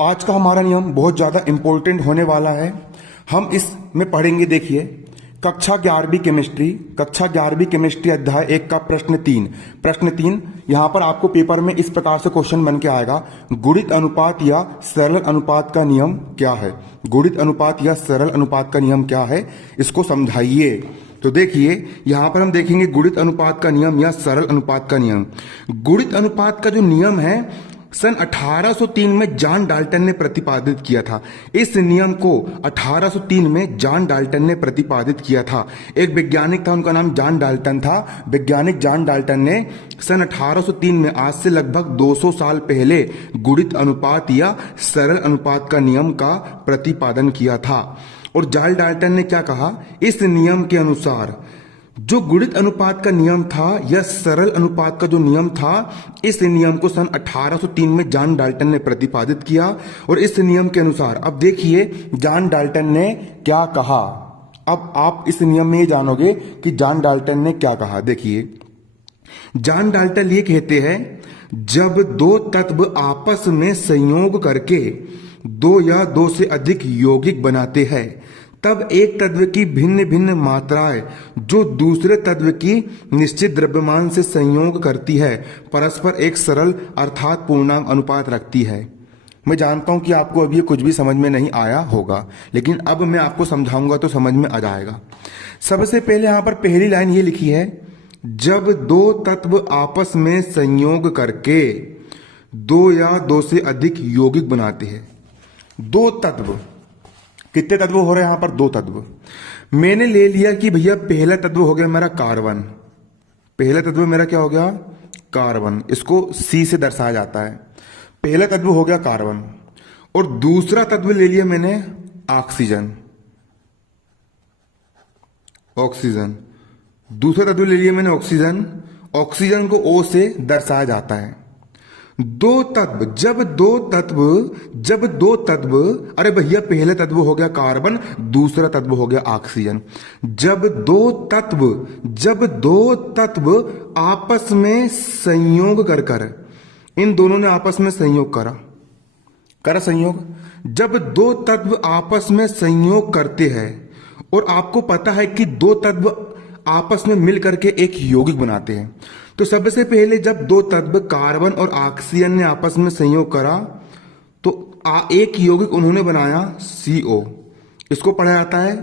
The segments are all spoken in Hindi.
आज का हमारा नियम बहुत ज़्यादा इम्पोर्टेंट होने वाला है। हम इसमें पढ़ेंगे, देखिए, कक्षा 11वीं केमिस्ट्री अध्याय 1 का प्रश्न 3 यहाँ पर आपको पेपर में इस प्रकार से क्वेश्चन बन के आएगा, गुणित अनुपात या सरल अनुपात का नियम क्या है। गुणित अनुपात या सरल अनुपात का नियम क्या है, इसको समझाइए। तो देखिए, यहां पर हम देखेंगे गुणित अनुपात का नियम या सरल अनुपात का नियम। गुणित अनुपात का जो नियम है सन 1803 में जॉन डाल्टन ने प्रतिपादित किया था। इस नियम को 1803 में जॉन डाल्टन ने प्रतिपादित किया था। एक वैज्ञानिक था, उनका नाम जॉन डाल्टन था। वैज्ञानिक जॉन डाल्टन ने सन 1803 में, आज से लगभग 200 साल पहले, गुणित अनुपात या सरल अनुपात का नियम का प्रतिपादन किया था। और जॉन डाल्टन ने क्या कहा, इस नियम के अनुसार जो गुणित अनुपात का नियम था या सरल अनुपात का जो नियम था, इस नियम को सन 1803 में जॉन डाल्टन ने प्रतिपादित किया। और इस नियम के अनुसार अब देखिए जॉन डाल्टन ने क्या कहा। अब आप इस नियम में ये जानोगे कि जॉन डाल्टन ने क्या कहा। देखिए, जॉन डाल्टन ये कहते हैं, जब दो तत्व आपस में संयोग करके दो या दो से अधिक यौगिक बनाते हैं, तब एक तत्व की भिन्न भिन्न मात्राएं जो दूसरे तत्व की निश्चित द्रव्यमान से संयोग करती है, परस्पर एक सरल अर्थात पूर्णांक अनुपात रखती है। मैं जानता हूं कि आपको अभी कुछ भी समझ में नहीं आया होगा, लेकिन अब मैं आपको समझाऊंगा तो समझ में आ जाएगा। सबसे पहले यहां पर पहली लाइन ये लिखी है, जब दो तत्व आपस में संयोग करके दो या दो से अधिक यौगिक बनाते हैं। दो तत्व, कितने तत्व हो रहे हैं यहां पर? दो तत्व। मैंने ले लिया कि भैया पहला तत्व हो गया मेरा कार्बन। पहला तत्व मेरा क्या हो गया? कार्बन। इसको C से दर्शाया जाता है। पहला तत्व हो गया कार्बन। और दूसरा तत्व ले लिया मैंने ऑक्सीजन। ऑक्सीजन। दूसरा तत्व ले लिया मैंने ऑक्सीजन। ऑक्सीजन को O से दर्शाया जाता है। दो तत्व, जब दो तत्व, अरे भैया पहले तत्व हो गया कार्बन, दूसरा तत्व हो गया ऑक्सीजन। जब दो तत्व आपस में संयोग कर इन दोनों ने आपस में संयोग करा संयोग। जब दो तत्व आपस में संयोग करते हैं और आपको पता है कि दो तत्व आपस में मिल करके एक यौगिक बनाते हैं, तो सबसे पहले जब दो तत्व कार्बन और ऑक्सीजन ने आपस में संयोग करा तो एक यौगिक उन्होंने बनाया CO। इसको पढ़ा जाता है,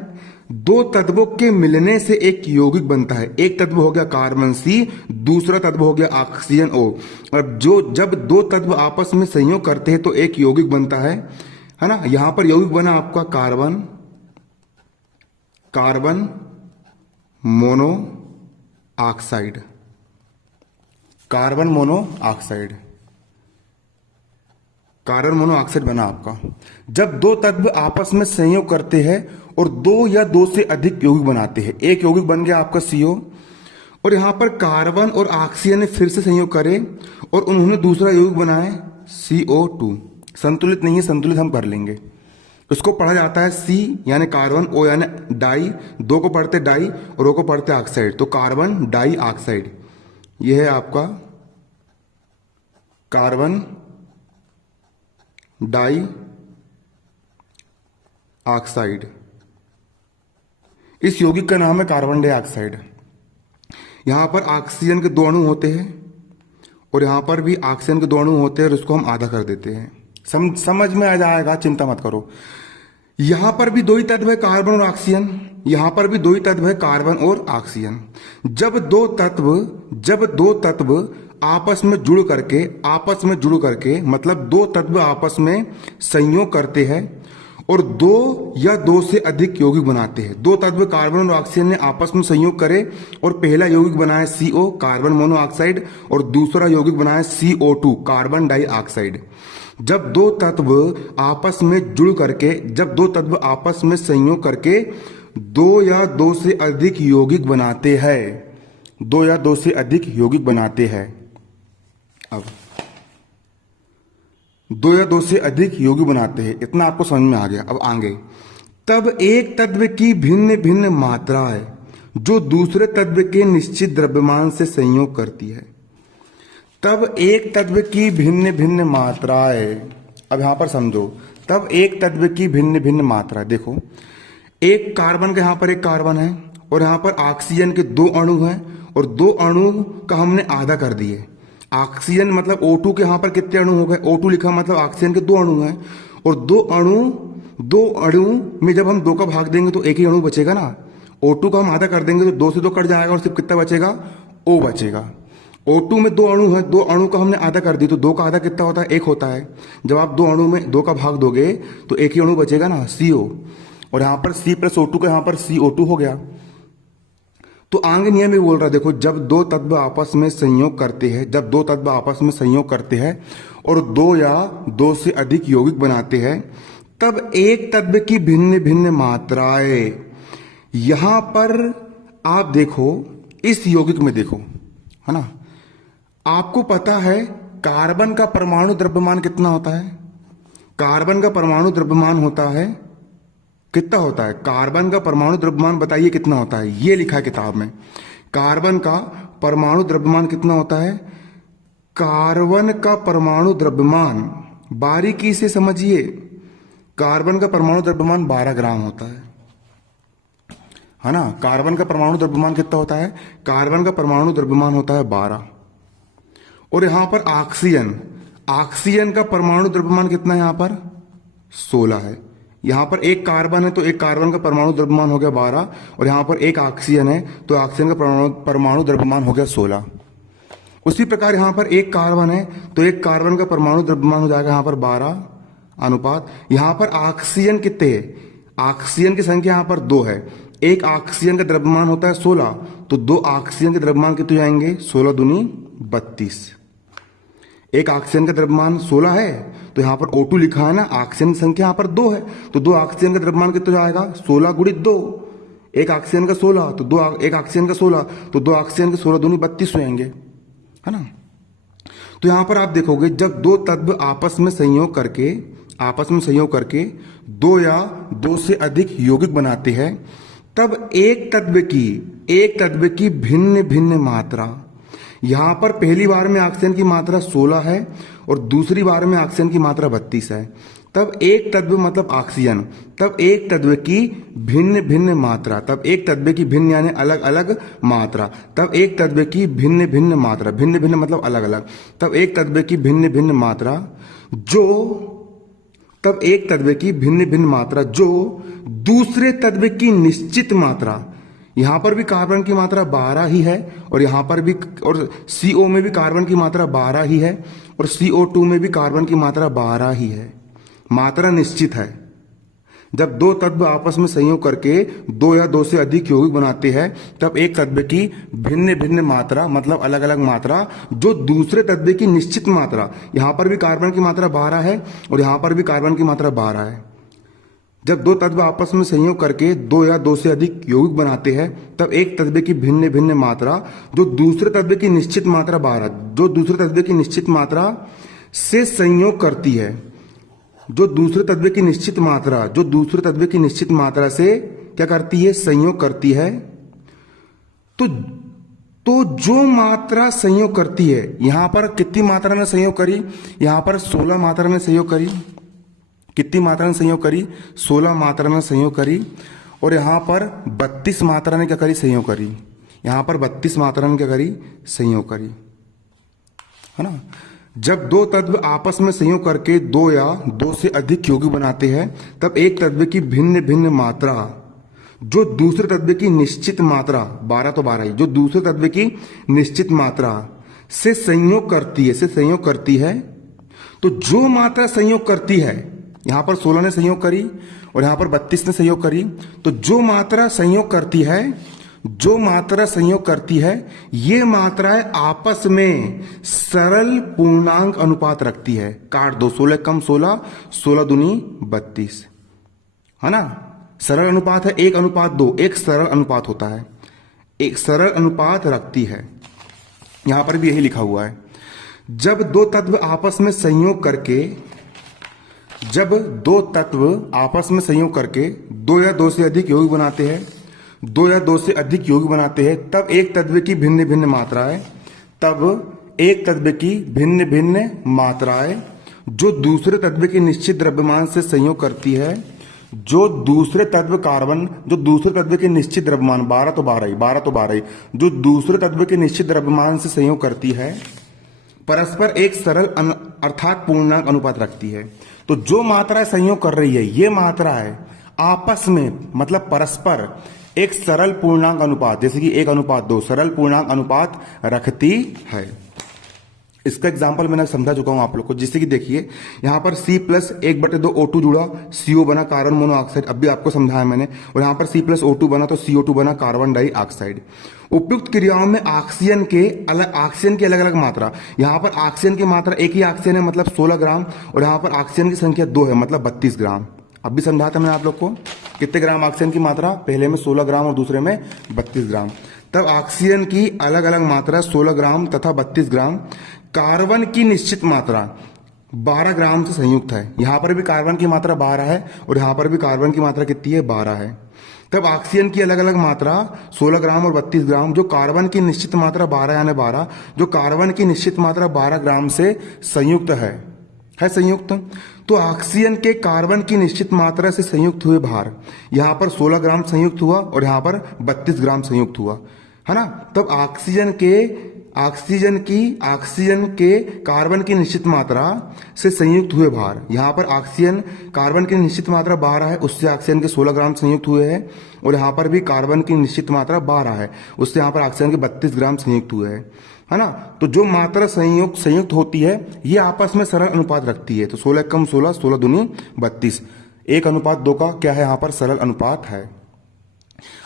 दो तत्वों के मिलने से एक यौगिक बनता है। एक तत्व हो गया कार्बन C, दूसरा तत्व हो गया ऑक्सीजन O। और जब दो तत्व आपस में संयोग करते हैं तो एक यौगिक बनता है ना। यहां पर यौगिक बना आपका carbon mono oxide. Carbon monoxide बना आपका। जब दो तत्व आपस में संयोग करते हैं और दो या दो से अधिक यौगिक बनाते हैं, एक यौगिक बन गया आपका CO। और यहां पर कार्बन और ऑक्सीजन ने फिर से संयोग करे और उन्होंने दूसरा यौगिक बनाया CO2। संतुलित नहीं है, संतुलित हम कर लेंगे। उसको पढ़ा जाता है C यानी कार्बन, O यानी डाई, दो को पढ़ते डाई और O को पढ़ते ऑक्साइड, तो कार्बन डाई ऑक्साइड। यह है आपका कार्बन डाई ऑक्साइड। इस यौगिक का नाम है कार्बन डाइऑक्साइड। यहां पर ऑक्सीजन के दो अणु होते हैं और यहां पर भी ऑक्सीजन के दो अणु होते हैं और इसको हम आधा कर देते हैं। समझ में आ जाएगा, चिंता मत करो। यहां पर भी दो ही तत्व है, कार्बन और ऑक्सीजन। यहां पर भी दो ही तत्व है, कार्बन और ऑक्सीजन। जब दो तत्व आपस में जुड़ करके मतलब दो तत्व आपस में संयोग करते हैं और दो या दो से अधिक यौगिक बनाते हैं। दो तत्व कार्बन और ऑक्सीजन ने आपस में संयोग करे और पहला यौगिक बनाया CO कार्बन मोनोऑक्साइड और दूसरा यौगिक बनाया CO2 कार्बन डाइऑक्साइड। जब दो तत्व आपस में संयोग करके दो या दो से अधिक यौगिक बनाते हैं, अब दो या दो से अधिक यौगिक बनाते हैं, इतना आपको समझ में आ गया। अब आगे, तब एक तत्व की भिन्न भिन्न मात्राएं जो दूसरे तत्व के निश्चित द्रव्यमान से संयोग करती है। तब एक तत्व की भिन्न भिन्न मात्राएं अब यहां पर समझो, तब एक तत्व की भिन्न भिन्न मात्रा। देखो, एक कार्बन का यहां पर एक कार्बन है और यहां पर ऑक्सीजन के दो अणु हैं और दो अणु का हमने आधा कर दिए। ऑक्सीजन मतलब O2 के यहां पर कितने अणु हो गए? O2 लिखा मतलब ऑक्सीजन के दो अणु हैं और दो अणु में जब हम दो का भाग देंगे तो एक ही अणु बचेगा ना। O2 का हम आधा कर देंगे तो दो से दो कट जाएगा और सिर्फ कितना बचेगा? O बचेगा। O2 में दो अणु हैं, दो अणु का हमने आधा कर दी तो दो का आधा कितना होता है? एक होता है। जब आप दो अणु में दो का भाग दोगे तो एक ही अणु बचेगा ना, CO। और यहां पर C प्लस O2 का यहां पर CO2 हो गया। तो आंग नियम में बोल रहा है, देखो, जब दो तत्व आपस में संयोग करते हैं, जब दो तत्व आपस में संयोग करते हैं और दो या दो से अधिक यौगिक बनाते हैं, तब एक तत्व की भिन्न भिन्न मात्राएं। यहां पर आप देखो, इस यौगिक में देखो, है ना, आपको पता है कार्बन का परमाणु द्रव्यमान कितना होता है? कार्बन का परमाणु द्रव्यमान होता है, कितना होता है? कार्बन का परमाणु द्रव्यमान बताइए कितना होता है? ये लिखा है किताब में, कार्बन का परमाणु द्रव्यमान कितना होता है? कार्बन का परमाणु द्रव्यमान, बारीकी से समझिए, कार्बन का परमाणु द्रव्यमान 12 ग्राम होता है ना। कार्बन का परमाणु द्रव्यमान कितना होता है? कार्बन का परमाणु द्रव्यमान होता है 12। और यहां पर ऑक्सीजन, ऑक्सीजन का परमाणु द्रव्यमान कितना है? यहां पर 16 है। यहां पर एक कार्बन है तो एक कार्बन का परमाणु द्रव्यमान हो गया 12 और यहां पर एक ऑक्सीजन है तो ऑक्सीजन का परमाणु द्रव्यमान हो गया 16। उसी प्रकार यहां पर एक कार्बन है तो एक कार्बन का परमाणु द्रव्यमान हो जाएगा यहां पर 12 अनुपात। यहां पर ऑक्सीजन कितने है? ऑक्सीजन की संख्या यहां पर 2 है। एक ऑक्सीजन का द्रव्यमान होता है 16 तो दो ऑक्सीजन के द्रव्यमान कितने जाएंगे? 16 दूनी 32। एक ऑक्सीजन का द्रव्यमान 16 है तो यहां पर O2 लिखा है ना, ऑक्सीजन की संख्या यहां पर 2 है तो दो ऑक्सीजन का द्रव्यमान कितना जाएगा? 16 गुणित 2। एक ऑक्सीजन का 16 तो एक ऑक्सीजन का 16 तो दो ऑक्सीजन के 16 दूनी 32 हो जाएंगे, है ना। तो यहां पर आप देखोगे, जब दो तत्व आपस में संयोग करके दो या दो से अधिक यौगिक बनाते हैं, तब एक तत्व की भिन्न भिन्न मात्रा। यहां पर पहली बार में ऑक्सीजन की मात्रा 16 है और दूसरी बार में ऑक्सीजन की मात्रा 32 है। तब एक तत्व मतलब ऑक्सीजन, तब एक तत्व की भिन्न भिन्न मात्रा, तब एक तत्व की भिन्न यानी अलग अलग मात्रा, तब एक तत्व की भिन्न भिन्न मात्रा, भिन्न भिन्न मतलब अलग अलग, तब एक तत्व की भिन्न भिन्न मात्रा जो दूसरे तत्व की निश्चित मात्रा। यहां पर भी कार्बन की मात्रा 12 ही है और यहां पर भी, और CO में भी कार्बन की मात्रा 12 ही है और CO2 में भी कार्बन की मात्रा 12 ही है। मात्रा निश्चित है। जब दो तत्व आपस में संयोग करके दो या दो से अधिक यौगिक बनाते हैं, तब एक तत्व की भिन्न भिन्न मात्रा मतलब अलग अलग मात्रा जो दूसरे तत्व की निश्चित मात्रा। यहां पर भी कार्बन की मात्रा 12 है और यहां पर भी कार्बन की मात्रा 12 है। जब दो तत्व आपस में संयोग करके दो या दो से अधिक यौगिक बनाते हैं, तब एक तत्व की भिन्न भिन्न मात्रा जो दूसरे तत्व की निश्चित मात्रा 12, जो दूसरे तत्व की निश्चित मात्रा से संयोग करती है, जो दूसरे तत्व की निश्चित मात्रा, जो दूसरे तत्व की निश्चित मात्रा से क्या करती है? संयोग करती है। तो जो मात्रा संयोग करती है, यहां पर कितनी मात्रा ने संयोग करी? यहां पर 16 मात्रा ने संयोग करी। कितनी मात्रा ने संयोग करी? 16 मात्रा ने संयोग करी। और यहां पर 32 मात्रा ने क्या करी? संयोग करी। यहां पर 32 मात्रा ने क्या करी? संयोग करी, है ना। जब दो तत्व आपस में संयोग करके दो या दो से अधिक यौगिक बनाते हैं, तब एक तत्व की भिन्न भिन्न मात्रा जो दूसरे तत्व की निश्चित मात्रा, 12 तो 12 ही, जो दूसरे तत्व की निश्चित मात्रा से संयोग करती है। तो जो मात्रा संयोग करती है, यहां पर 16 ने संयोग करी और यहां पर 32 ने संयोग करी, तो जो मात्रा संयोग करती है ये मात्राएं आपस में सरल पूर्णांक अनुपात रखती है। काट दो, 16 कम 16, 16 दूनी 32, है ना। सरल अनुपात है 1:2, एक सरल अनुपात होता है, एक सरल अनुपात रखती है। यहां पर भी यही लिखा हुआ है। जब दो तत्व आपस में संयोग करके दो या दो से अधिक यौगिक बनाते हैं, तब एक तत्व की भिन्न भिन्न मात्राएं जो दूसरे तत्व के निश्चित द्रव्यमान से संयोग करती है, जो दूसरे तत्व कार्बन, जो दूसरे तत्व के निश्चित द्रव्यमान, 12 तो 12 ही, जो दूसरे तत्व के निश्चित द्रव्यमान से संयोग करती है, परस्पर एक सरल अर्थात पूर्णांक अनुपात रखती है। तो जो मात्रा संयोग कर रही है, ये मात्रा है आपस में, मतलब परस्पर एक सरल पूर्णांक अनुपात, जैसे कि 1:2 सरल पूर्णांक अनुपात रखती है। इसका एग्जाम्पल मैंने समझा चुका हूं आप लोग को, जिससे कि देखिए यहां पर C+1/2 O2 जुड़ा, CO बना कार्बन मोनोऑक्साइड, अब भी आपको समझाया मैंने, और यहां पर C+O2 बना तो CO2 बना कार्बन डाइऑक्साइड। उपयुक्त क्रियाओं में ऑक्सीजन की अलग अलग मात्रा, यहां पर ऑक्सीजन की मात्रा, एक ही ऑक्सीजन है मतलब 16 ग्राम, और यहां पर ऑक्सीजन की संख्या 2 है मतलब 32 ग्राम। अब भी समझा था मैंने आप लोग को कितने ग्राम ऑक्सीजन की मात्रा, पहले में 16 ग्राम और दूसरे में 32 ग्राम। तब ऑक्सीजन की अलग अलग मात्रा 16 ग्राम तथा 32 ग्राम। कार्बन की निश्चित मात्रा 12 ग्राम से संयुक्त है, यहां पर भी कार्बन की मात्रा 12 है और यहां पर भी कार्बन की मात्रा कितनी है, 12 है। तब ऑक्सीजन की अलग अलग मात्रा 16 ग्राम और 32 ग्राम, जो कार्बन की निश्चित मात्रा 12 यानी 12, जो कार्बन की निश्चित मात्रा 12 ग्राम से संयुक्त है संयुक्त। तो ऑक्सीजन के कार्बन की निश्चित मात्रा से संयुक्त हुए भार, यहां पर 16 ग्राम संयुक्त हुआ और यहां पर 32 ग्राम संयुक्त हुआ, है ना। तब ऑक्सीजन के कार्बन की निश्चित मात्रा से संयुक्त हुए भार, यहां पर ऑक्सीजन कार्बन की निश्चित मात्रा 12 है, उससे ऑक्सीजन के 16 ग्राम संयुक्त हुए हैं, और यहां पर भी कार्बन की निश्चित मात्रा 12 है, उससे यहां पर ऑक्सीजन के 32 ग्राम संयुक्त हुए हैं, है ना। तो जो मात्रा संयुक्त होती है, ये आपस में सरल अनुपात रखती है। तो 16 कम 16, 16 दूनी 32, 1:2 का क्या है, यहां पर सरल अनुपात है।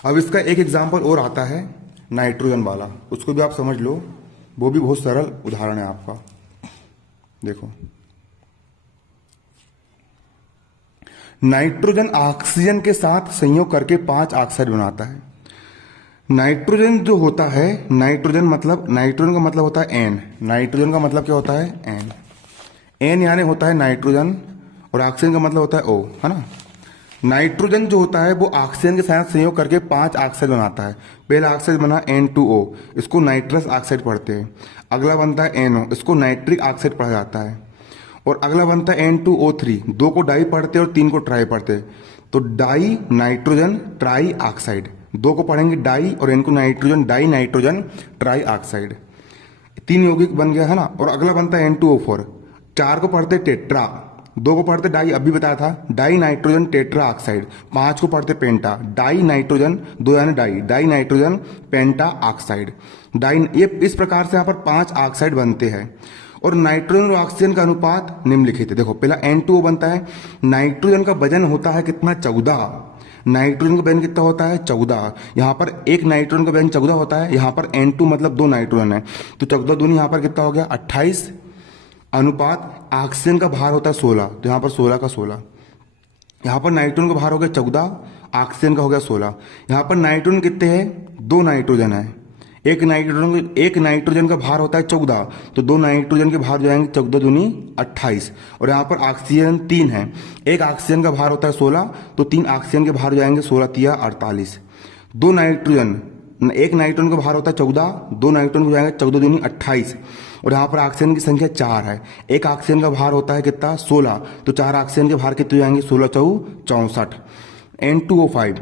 अब इसका एक एग्जाम्पल और आता है नाइट्रोजन वाला, उसको भी आप समझ लो, वो भी बहुत सरल उदाहरण है आपका। देखो, नाइट्रोजन ऑक्सीजन के साथ संयोग करके 5 ऑक्साइड बनाता है। नाइट्रोजन जो होता है, नाइट्रोजन का मतलब होता है एन, नाइट्रोजन का मतलब क्या होता है, एन यानी होता है नाइट्रोजन, और ऑक्सीजन का मतलब होता है O, है ना। नाइट्रोजन जो होता है वो ऑक्सीजन के साथ संयोग करके 5 ऑक्साइड बनाता है। पहला ऑक्साइड बना N2O, इसको नाइट्रस ऑक्साइड पढ़ते हैं। अगला बनता है NO, इसको नाइट्रिक ऑक्साइड पढ़ा जाता है। और अगला बनता है N2O3, 2 को डाई पढ़ते हैं और 3 को ट्राई पढ़ते हैं। तो डाई नाइट्रोजन ट्राई ऑक्साइड, 2 को पढ़ेंगे डाई और N को nitrogen, die nitrogen try oxide, 3 यौगिक बन गया, है ना। और अगला बनता है N2O4, 4 को पढ़ते टेट्रा, 2 को पढ़ते डाई, अभी बताया था डाई नाइट्रोजन टेट्रा ऑक्साइड, 5 को पढ़ते पेंटा, डाई नाइट्रोजन, 2 यानी डाई नाइट्रोजन पेंटा ऑक्साइड, ये इस प्रकार से यहाँ पर 5 ऑक्साइड बनते हैं। और नाइट्रोजन और ऑक्सीजन का अनुपात निम्नलिखित है। देखो, पहला N2O बनता है, नाइट्रोजन का वजन होता है कितना, 14, नाइट्रोजन का वजन कितना होता है, 14, यहाँ पर एक नाइट्रोजन का वजन 14 होता है, यहाँ पर N2 मतलब 2 नाइट्रोजन है, तो 14 दूनी यहाँ पर कितना हो गया, 28, अनुपात ऑक्सीजन का भार होता है 16, तो यहाँ पर 16 का 16, यहाँ पर नाइट्रोजन का भार हो गया 14, ऑक्सीजन का हो गया 16, यहाँ पर नाइट्रोजन कितने हैं, 2 नाइट्रोजन है, एक नाइट्रोजन का भार होता है 14, तो 2 नाइट्रोजन के भार जाएंगे 14 दूनी 28, और यहाँ पर ऑक्सीजन 3 है, एक ऑक्सीजन का भार होता है 16, तो 3 ऑक्सीजन के भार जाएंगे 16 तिया 48, 2 नाइट्रोजन, एक नाइट्रोजन का भार होता है 14, 2 नाइट्रोजन को जाएंगे 14 दूनी 28, और यहाँ पर ऑक्सीजन की संख्या 4 है, एक ऑक्सीजन का भार होता है कितना, 16, तो 4 ऑक्सीजन के भार कितने जाएंगे, 16 चौ 64, N2O5,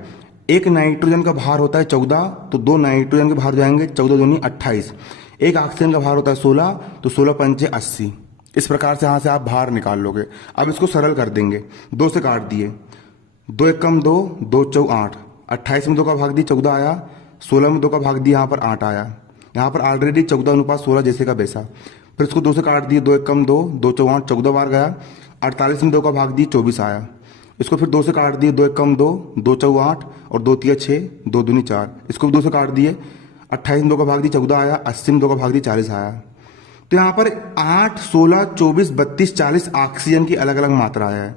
एक नाइट्रोजन का भार होता है 14, तो 2 नाइट्रोजन के भार जाएंगे 14 दूनी 28, एक ऑक्सीजन का भार होता है 16, तो 16 पंचे 80, इस प्रकार से यहाँ से आप भार निकाल लोगे। अब इसको सरल कर देंगे, 2 से काट दिए, 2 एक कम 2, 2 चौ 8, 28 में 2 का भाग दी 14 आया, 16 में 2 का भाग दिया, यहाँ पर 8 आया, यहाँ पर ऑलरेडी 14:16 जैसे का वैसा। फिर इसको 2 से काट दिए, 2 एक कम 2, 2 चौ 8, 14 बार गया, 48 में 2 का भाग दी 24 आया, इसको फिर 2 से काट दिए, 2 एक कम 2, 2 चौ 8 और 2 तिया 6, 2 दूनी 4, इसको भी 2 से काट दिए, 28 में 2 का भाग दी 14 आया, 80 में 2 का भाग दी 40 आया। तो यहाँ पर 8, 16, 24, 32, 40 ऑक्सीजन की अलग अलग मात्रा है।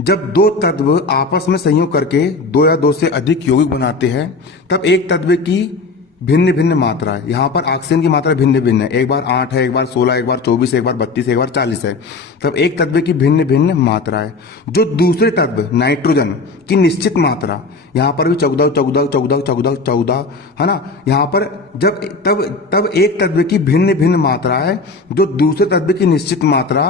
जब 2 तत्व आपस में संयोग करके 2 या 2 से अधिक यौगिक बनाते हैं, तब एक तत्व की भिन्न भिन्न मात्रा है। यहाँ पर ऑक्सीजन की मात्रा भिन्न भिन्न है, एक बार 8 है, एक बार 16, एक बार 24, एक बार 32, एक बार 40 है। तब एक तत्व की भिन्न भिन्न मात्रा है। जो दूसरे तत्व नाइट्रोजन की निश्चित मात्रा, यहाँ पर भी 14 14 14 14 14 है ना। यहाँ पर जब तब एक तत्व की भिन्न भिन्न मात्रा है, जो दूसरे तत्व की निश्चित मात्रा,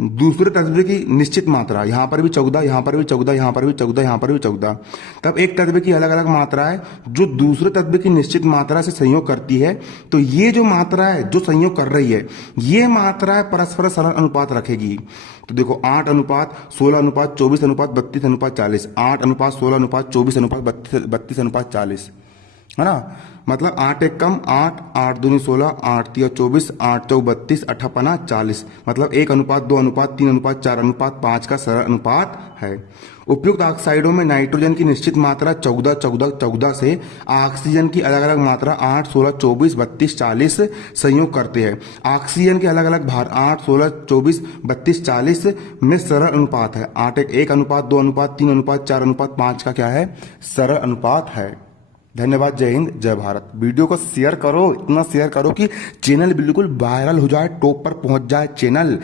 दूसरे तत्व की निश्चित मात्रा, यहाँ पर भी 14, यहाँ पर भी 14, यहाँ पर भी 14, यहाँ पर भी 14। तब एक तत्व की अलग अलग मात्रा है जो दूसरे तत्व की निश्चित मात्रा से संयोग करती है। तो ये जो मात्रा है जो संयोग कर रही है, ये मात्रा है परस्पर सरण अनुपात रखेगी। तो देखो 8 अनुपात 16 अनुपात 24 अनुपात 32 अनुपात 40, 8 अनुपात 16 अनुपात 24 अनुपात 32 अनुपात 40, है ना। मतलब 8 एक कम 8, 8 दूनी 16, 8 तिया 24, 8 चौक 32, 8 पना 40। मतलब 1 अनुपात 2 अनुपात 3 अनुपात 4 अनुपात 5 का सरल अनुपात है। उपयुक्त ऑक्साइडों में नाइट्रोजन की निश्चित मात्रा 14 14 14 से ऑक्सीजन की अलग अलग मात्रा 8 16 24 32 40 संयोग करते हैं। ऑक्सीजन के अलग अलग भार 8 16 24 32 40 में सरल अनुपात है। 8 1 अनुपात 2 अनुपात 3 अनुपात 4 अनुपात 5 का क्या है, सरल अनुपात है। धन्यवाद। जय हिंद, जय भारत। वीडियो को शेयर करो, इतना शेयर करो कि चैनल बिल्कुल वायरल हो जाए, टॉप पर पहुंच जाए चैनल,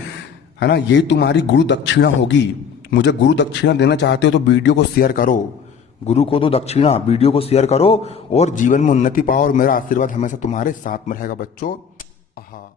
है ना। यही तुम्हारी गुरु दक्षिणा होगी। मुझे गुरु दक्षिणा देना चाहते हो तो वीडियो को शेयर करो। गुरु को दो दक्षिणा, वीडियो को शेयर करो और जीवन में उन्नति पाओ। और मेरा आशीर्वाद हमेशा तुम्हारे साथ में रहेगा बच्चों। हाँ।